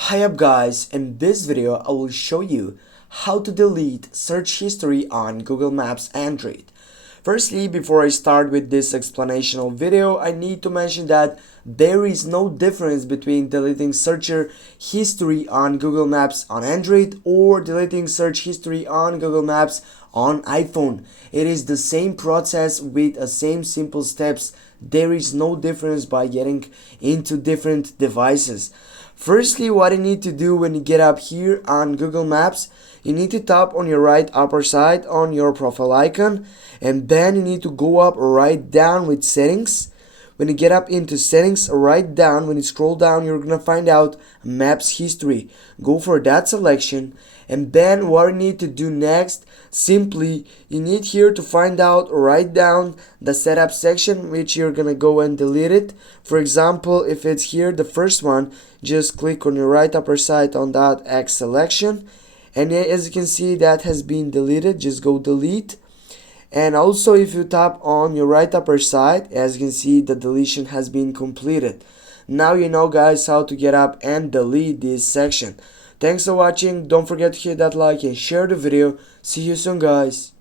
Hi up guys, in this video I will show you how to delete search history on Google Maps Android. Firstly, before I start with this explanational video, I need to mention that there is no difference between deleting search history on Google Maps on Android or deleting search history on Google Maps on iPhone. It is the same process with the same simple steps. There is no difference by getting into different devices. Firstly, what you need to do when you get up here on Google Maps, you need to tap on your right upper side on your profile icon, and then you need to go up right down with settings. When you get up into settings, right down, when you scroll down, you're gonna find out Maps History. Go for that selection, and then what you need to do next, simply you need here to find out right down the setup section, which you're gonna go and delete it. For example, if it's here the first one, just click on your right upper side on that X selection, and as you can see that has been deleted. Just go delete. And also if you tap on your right upper side, as you can see, the deletion has been completed. Now you know guys how to get up and delete this section. Thanks for watching. Don't forget to hit that like and share the video. See you soon guys.